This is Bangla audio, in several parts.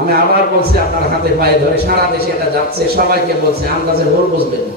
আমি আবার বলছি, আপনার হাতে পায়ে ধরে সারা দেশে এটা যাচ্ছে, সবাইকে বলছে, আন্দাজে ভুল বুঝবেন না।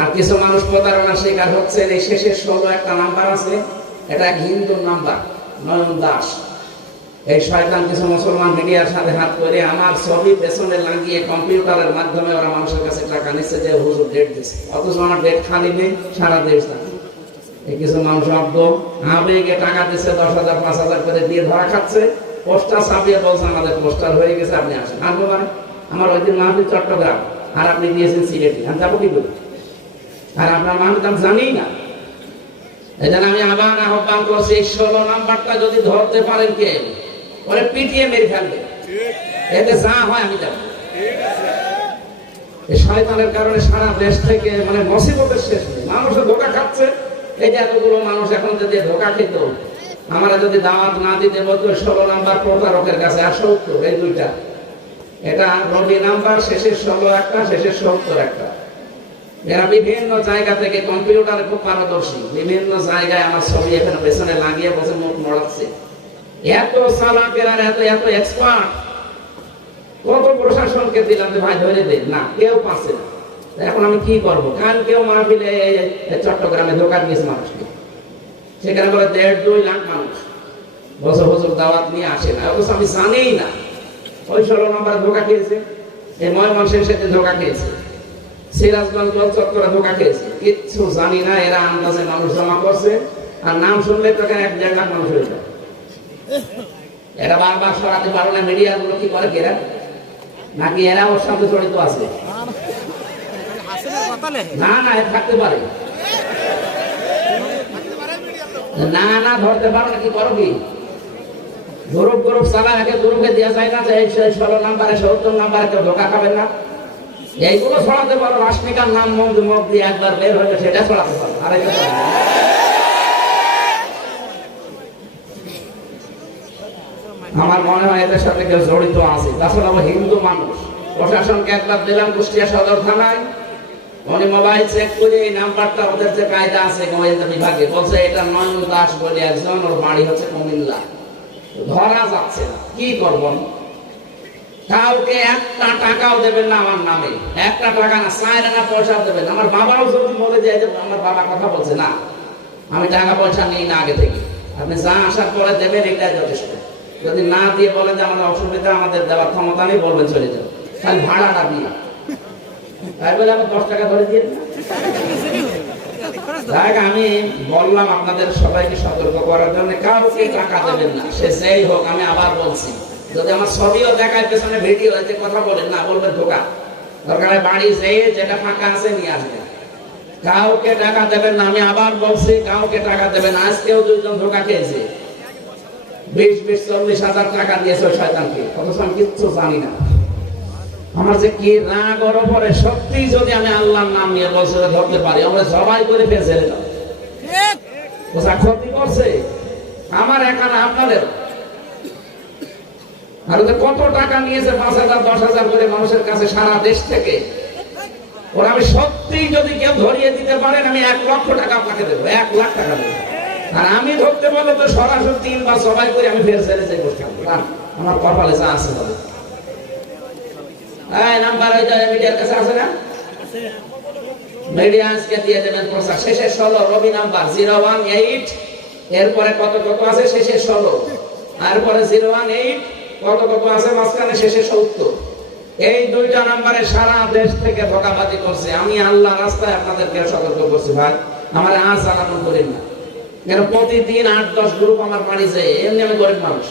আর কিছু মানুষ প্রতারণার শিকার হচ্ছে এই শেষের ষোলো একটা নাম্বার আছে, এটা এক হিন্দু নাম্বার, নয়ন দাস। এই শয়তান কিছু মুসলমান মিডিয়ার সাথে হাত করে আমার ছবি পেছনে লাগিয়ে কম্পিউটারের মাধ্যমে ওরা মানুষের কাছে টাকা নিচ্ছে যে হুজুর ডেট দিচ্ছে অথচ আমার ডেট খালি নেই, সারা দেশ জানে। এই কিছু মানুষ অব্দ আবেগে টাকা দিচ্ছে দশ হাজার, পাঁচ হাজার করে দিয়ে ধরা খাচ্ছে। পোস্টার ছাপিয়ে বলছে, আমাদের পোস্টার হয়ে গেছে, আপনি আসেন। আসব মানে আমার ওই দিন মাহফিল চট্টগ্রাম, আর আপনি দিয়েছেন সিলেটি, আমি যাব কি করে? আর আপনার মাহফিল আমি জানি না। আমি আবার আহ্বান করছি, এই ষোলো নাম্বারটা যদি ধরতে পারেন কে, ওরে পিটিয়ে মেরে ফেলবে। এতে যা হয় আমি যাব শয়তানের কারণে সারা দেশ থেকে মানে মুসিবতের শেষ নেই। মানুষের ধোকা খাচ্ছে, এই যে এতগুলো মানুষ এখন যদি ধোকা খেত আমরা যদি দাওয়াত না দিতে বলতো, ষোলো নাম্বার প্রতারকের কাছে, আর সত্তর, এই দুইটা। এটা রবি নাম্বার, শেষের ষোলো একটা, শেষের সত্তর একটা। এরা বিভিন্ন জায়গা থেকে খুব পারদর্শী। বিভিন্ন জায়গায় আমার ছবি এখানে পেছনে লাগিয়ে বসে মুখ এত এত এত এক্সপার্ট কত প্রশাসনকে দিলাম ভাই, ধরে দেন না, কেউ পাচ্ছে না। এখন আমি কি করব? কাল কেউ এই- এই চট্টগ্রামে ধোকা দিয়েছে মানুষকে। সেখানে বলে দেড় দুই লাখ মানুষ। বছর বছর দাওয়াত নিয়ে আসে না। অবশ্য আমি জানিই না। ওই ষোলো নম্বরে ধোকা খেয়েছে। এই ময়মনসিংহ সাথে ধোকা খেয়েছে। সিরাজগঞ্জ ধোকা খেয়েছে। কিচ্ছু জানি না এরা আন্দাজে মানুষ জমা করছে। আর নাম শুনলে তো এক দেড় লাখ মানুষ হয়ে যায় এরা বারবার সরাতে পারো না মিডিয়া গুলো কি করে এরা? নাকি এরা ওর সাথে জড়িত আছে? না না থাকতে পারে। না না ধরতে পারো না, কি করো কি? গ্রুপ গ্রুপ চালা একে গ্রুপে দেওয়া যায় না, যে ষোলো নাম্বারে, সত্তর নাম্বারে কেউ ধোকা খাবেন না। এইগুলো ছড়াতে পারো, রাষ্ট্রিকার নাম, মন্দ মুখ দিয়ে একবার বের হয়ে সেটা ছড়াতে পারো, আর আমার মনে হয় এদের সাথে কেউ জড়িত আছে, তাছাড়া হিন্দু মানুষ। প্রশাসনকে একবার দিলাম কুষ্টিয়া সদর থানায়। উনি মোবাইল চেক করে এই নাম্বারটা ওদের যে কায়দা আছে, গোয়েন্দা বিভাগে। বলছে, এটা নয়ন দাস বলে একজন, ওর বাড়ি হচ্ছে কুমিল্লা। ধরা যাচ্ছে না। কি করব? কাউকে একটা টাকাও দেবেন না আমার নামে। একটা টাকা না চায় না পয়সা দেবেন আমার বাবাও যদি বলে যায় যে আমার বাবা কথা বলছে, না, আমি টাকা পয়সা নিই না আগে থেকে। আপনি যা আসার পরে দেবেন, এটাই যথেষ্ট। যদি না দিয়ে বলেন যে আমাদের অসুবিধা, আমাদের দেওয়ার ক্ষমতা নেই, বলবেন চলে যাও খালি ভাড়াটা দিয়ে। আমি বললাম আপনাদের সবাইকে সতর্ক করার জন্য, কাউকে টাকা দেবেন না। সে যেই হোক, আমি আবার বলছি, যদি আমার ছবিও দেখায়, পেছনে ভিডিও আছে, কথা বলেন না, বলবেন ধোকা। দরকার বাড়ি যেয়ে যেটা ফাঁকা আছে নিয়ে আসবেন কাউকে টাকা দেবেন না, আমি আবার বলছি, কাউকে টাকা দেবেন আজকেও দুইজন ধোকা খেয়েছে। বিশ বিশ, চল্লিশ হাজার টাকা দিয়েছে শয়তানকে। অথচ আমি কিচ্ছু জানি না। আমার যে রাগ সত্যি যদি আমি আল্লাহর নাম নিয়ে ধরতে পারি, আমরা সবাই করে ক্ষতি করছে। আমার আপনাদের? আর ওদের কত টাকা নিয়েছে, পাঁচ হাজার, দশ হাজার করে মানুষের কাছে সারা দেশ থেকে? ওরা আমি সত্যি যদি কেউ ধরিয়ে দিতে পারেন, আমি এক লক্ষ টাকা আপনাকে দেবো, এক লাখ টাকা দেবো। আর আমি ধরতে বললে তো সরাসরি তিনবার সবাই করে আমি ফের ছেড়ে যাই আমার কপালে যা আছে এই নাম্বার ওই যে মিডিয়ার কাছে আছে না? মিডিয়া আজকে দিয়ে দেবেন প্রচার। শেষে ষোলো, Robi number, zero one eight. এরপরে কত কত আছে? শেষে ষোলো। তারপরে জিরো ওয়ান এইট, কত কত আছে? মাঝখানে শেষে সত্তর। এই দুইটা নাম্বারে সারা দেশ থেকে ধোকাবাজি করছে। আমি আল্লাহ রাস্তায় আপনাদেরকে সতর্ক করছি ভাই। আমার আজ জ্বালানো করেন না। কেন প্রতিদিন আট, দশ গ্রুপ আমার বাড়ি যায়। এমনি আমি গরিব মানুষ।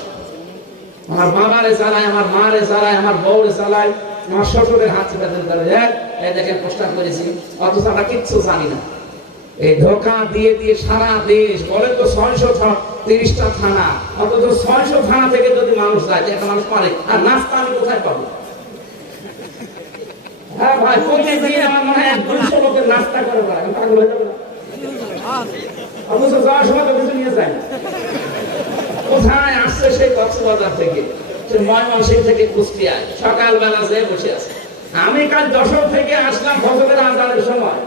আমার বাবারে চালায়, আমার মারে চালায়, আমার বউরে চালায়। আমার শ্বশুরের হাত চেপে ধরে হ্যাঁ এই দেখেন পোস্টার করেছি, অথচ আমরা কিচ্ছু জানি না। এই ধোকা দিয়ে দিয়ে সারা দেশ, বলেন তো ছয়শো তিরিশটা থানা, অথচ ছয়শো থানা থেকে যদি মানুষ যায় একটা মানুষ পারে আর নাস্তা আমি কোথায় পাবো? হ্যাঁ হয় হয়ে নিয়ে যায় কোথায় আসছে সেই কক্সবাজার থেকে? সে ময়মনসিংহ থেকে কুষ্টিয়ায়। সকালবেলা যেয়ে বসে আছে। আমি কাল দশম থেকে আসলাম ফজরের আজানের সময়।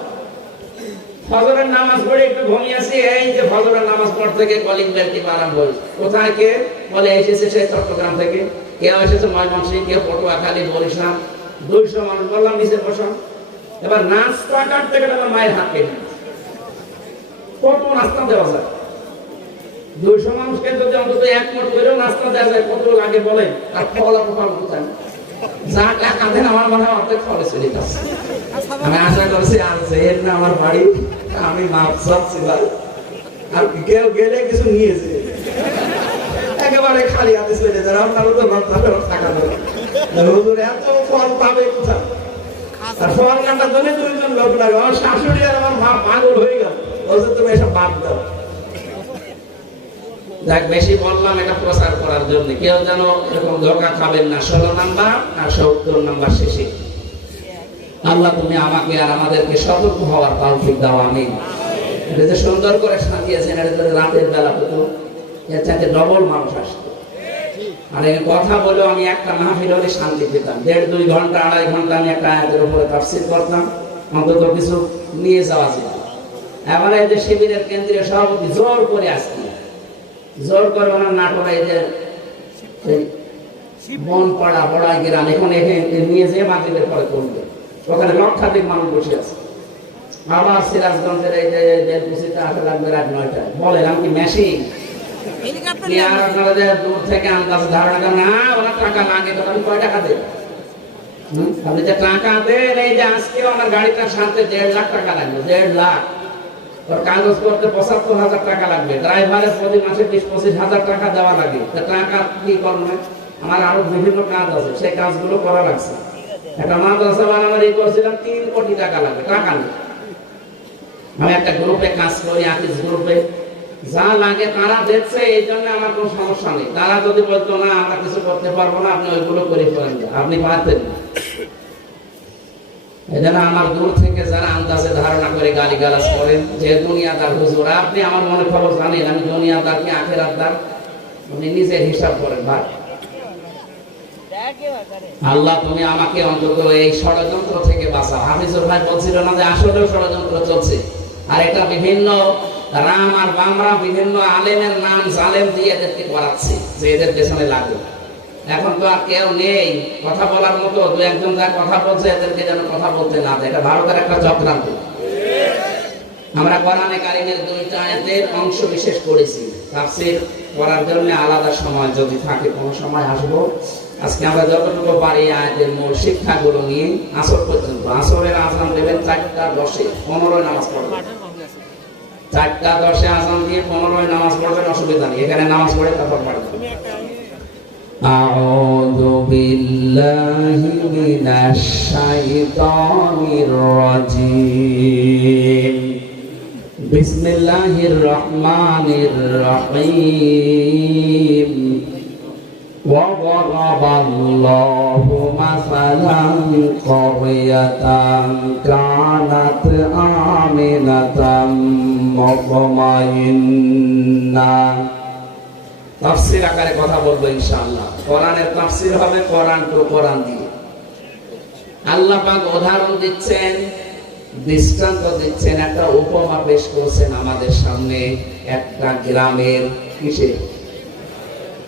ফজরের নামাজ পড়ে একটু ঘুমিয়েছি এই যে ফজরের নামাজ পড় থেকে কলিং বেলটি আরম্ভ হয়েছে কোথায় কে? বলে এসেছে সে চট্টগ্রাম থেকে। কেউ এসেছে ময়মনসিংহ কেউ পটুয়াখালী বরিশাল দুইশো মানুষ বললাম, নিচে বসা। এবার নাস্তা কাটতে গেলে আমার মায়ের হাত কেটে কত নাস্তা দেওয়া যায়। দুইশো মানুষকে যদি অন্তত এক মোট নাস্তা দেওয়া যায়, কত ফলা ফল কোথায় যা টাকা আমার মনে হয় অর্ধেক হয়ে যাচ্ছে আমি আশা করছি আর আমার বাড়ি, আমি মাপ সব ছিলাম আর কেউ গেলে কিছু নিয়েছে একেবারে খালি হাতে চলে তো টাকা দেবে। হুজুর, এত ফল পাবে কোথায়? আর ফল জন্য দুইজন লোক লাগে। আমার শাশুড়ি আর আমার মা পাগল হয়ে গেল। বলছে, তুমি এসব বাদ দাও। দেখ বেশি বললাম এটা প্রচার করার জন্য। কেউ যেন এরকম ধোকা খাবেন না। ষোলো নাম্বার আর সত্তর নাম্বার শেষে। আল্লাহ তুমি আমাকে আর আমাদেরকে সতর্ক হওয়ার তৌফিক দাও আমি এটা যে সুন্দর করে সাজিয়েছেন, এটা যদি রাতের বেলা হতো এর চাইতে ডবল মানুষ আসতো। আর এই কথা বলেও আমি একটা মাহফিল হলে শান্তি পেতাম। দেড়, দুই ঘণ্টা, আড়াই ঘণ্টা আমি একটা আয়াতের উপরে তাফসির করতাম। অন্তত কিছু নিয়ে যাওয়া যেত। এবার এই যে শিবিরের কেন্দ্রীয় সভাপতি জোর করে আসছি। জোর করে ওনার নাটোরা এই যে বন পাড়া বড়াই গ্রাম এখন নিয়ে যেয়ে মাগরিবের পরে করবে। ওখানে লক্ষাধিক মানুষ বসে আছে। আবার সিরাজগঞ্জের এই যে আসা লাগবে রাত নয়টায়। বলেন আমি কি মেশিন দূর থেকে আন্দাজ ধারণা করেন, না ওনার টাকা লাগে তো আমি কয় টাকা দেব আপনি যে টাকা দেন এই যে আজকে আমার গাড়িটার সাথে দেড় লাখ টাকা লাগবে দেড় লাখ। ওর কাগজ করতে পঁচাত্তর হাজার টাকা লাগবে। ড্রাইভারের প্রতি মাসে বিশ, পঁচিশ হাজার টাকা দেওয়া লাগে। টাকা কি করবে? আমার আরও বিভিন্ন কাজ আছে, সেই কাজগুলো করা লাগছে। একটা মাদ্রাসা বানাবাড়ি করছিলাম, তিন কোটি টাকা লাগবে টাকা নেই। আমি একটা গ্রুপে কাজ করি আকিস গ্রুপে যা লাগে তারা দেখছে, এই জন্য আমার কোনো সমস্যা নেই। তারা যদি বলতো, না, আমরা কিছু করতে পারব না, আপনি ওইগুলো করে ফেলেন। আপনি পারতেন না। এজন্য আমার দূর থেকে যারা আন্দাজে ধারণা করে গালি গালাজ করেন যে দুনিয়াদার হুজুর, আপনি আমার মনে খবর জানেন, আমি দুনিয়াদার কি আখেরাতদার আপনি নিজের হিসাব করেন, ভাই। আল্লাহ, তুমি আমাকে অন্তত এই ষড়যন্ত্র থেকে বাঁচাও। হাফিজুর ভাই বলছিল না যে আসলেও ষড়যন্ত্র চলছে? আর এটা বিভিন্ন রাম আর বামরা বিভিন্ন আলেমের নাম জালেম দিয়ে এদেরকে করাচ্ছে, যে এদের পেছনে লাগবে এখন তো আর কেউ নেই। কথা বলার মতো দু একজন যা কথা বলছে, এদেরকে যেন কথা বলতে না দেয়। এটা ভারতের একটা চক্রান্ত। আমরা কোরআনে কারিমের দুইটা আয়াতের অংশ বিশেষ করেছি তাফসীর করার জন্য আলাদা সময় যদি থাকে, কোনো সময় আসব। আজকে আমরা যতটুকু পারি আয়াতের মূল শিক্ষাগুলো নিয়ে আসর পর্যন্ত। আসরের আজান দেবেন চারটা দশে পনেরোই নামাজ পড়বেন। চারটা দশে আজান দিয়ে পনেরোই নামাজ পড়বেন, অসুবিধা নেই। এখানে নামাজ পড়ে তারপর পড়বেন أعوذ بالله من الشيطان الرجيم بسم الله الرحمن الرحيم وضرب الله مثلا قرية كانت آمنة مطمئنة তাফসির আকারে কথা বলব ইনশাআল্লাহ। কোরআনের তাফসির হবে কোরআন টু কোরআন দিয়ে। আল্লাহ পাক উদাহরণ দিচ্ছেন, দৃষ্টান্ত দিচ্ছেন, একটা উপমা পেশ করছেন আমাদের সামনে একটা গ্রামের কিসে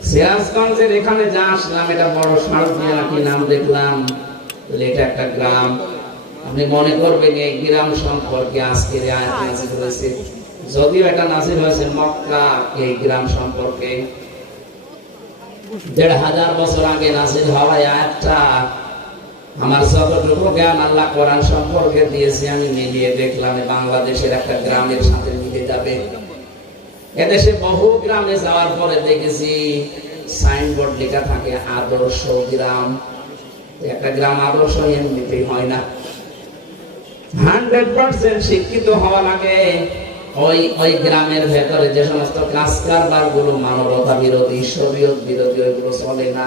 সিরাজগঞ্জের এখানে যা আসলাম, এটা বড় সড়ক দিয়ে নাকি নাম দেখলাম? এটা একটা গ্রাম। আপনি মনে করবেন এই গ্রাম সম্পর্কে আজকের এই আয়াত নাযিল হয়েছে। যদিও এটা নাজির হয়েছে মক্কা, এই গ্রাম সম্পর্কে দেড় হাজার বছর আগে নাজির হওয়া এই আয়াতটা আমার যতটুকু জ্ঞান আল্লাহ কোরআন সম্পর্কে দিয়েছি। আমি মিলিয়ে দেখলাম বাংলাদেশের একটা গ্রামের সাথে মিলে যাবে। এদেশে বহু গ্রামে যাওয়ার পরে দেখেছি সাইনবোর্ড লেখা থাকে, আদর্শ গ্রাম। একটা গ্রাম আদর্শ এমনিতেই হয় না। হান্ড্রেড পার্সেন্ট শিক্ষিত হওয়া লাগে। ওই ওই গ্রামের ভেতরে যে সমস্ত কাজ কারবারগুলো মানবতা বিরোধী শরীয়ত বিরোধী ওইগুলো চলে না।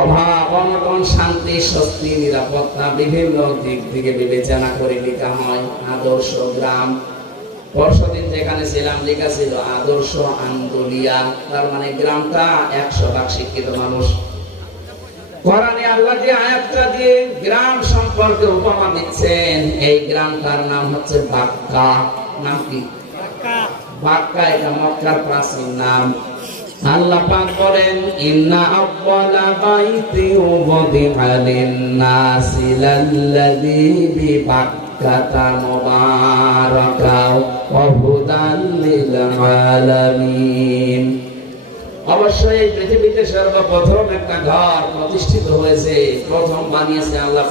অভাব, অনটন, শান্তি, স্বস্তি, নিরাপত্তা বিভিন্ন দিক থেকে বিবেচনা করে লেখা হয়, আদর্শ গ্রাম। পরশুদিন যেখানে ছিলাম, লেখা ছিল আদর্শ আন্দোলিয়া। তার মানে গ্রামটা একশো ভাগ শিক্ষিত মানুষ। কোরআনে আল্লাহ আয়াতটা দিয়ে, গ্রাম সম্পর্কে উপমা দিচ্ছেন। এই গ্রামটার নাম হচ্ছে বাক্কা। নাম কি? বাক্কা। এটা মক্কার প্রাচীন নাম। আল্লাহ পাক বলেন ইন্না আউয়ালা বাইতি উযিআ লিন-নাসি লাল্লাযী বিবাক্কাতা মুবারাকা ওয়া হুদান লিল আলামিন একটা প্রতিষ্ঠিত হয়েছে। প্রথম বানিয়েছে আল্লাহ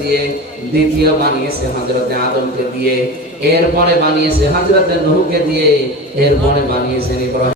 দিয়ে, দ্বিতীয় বানিয়েছে আদমকে দিয়ে বানিয়েছে দিয়ে, এরপরে বানিয়েছেন ইব্রাহিম।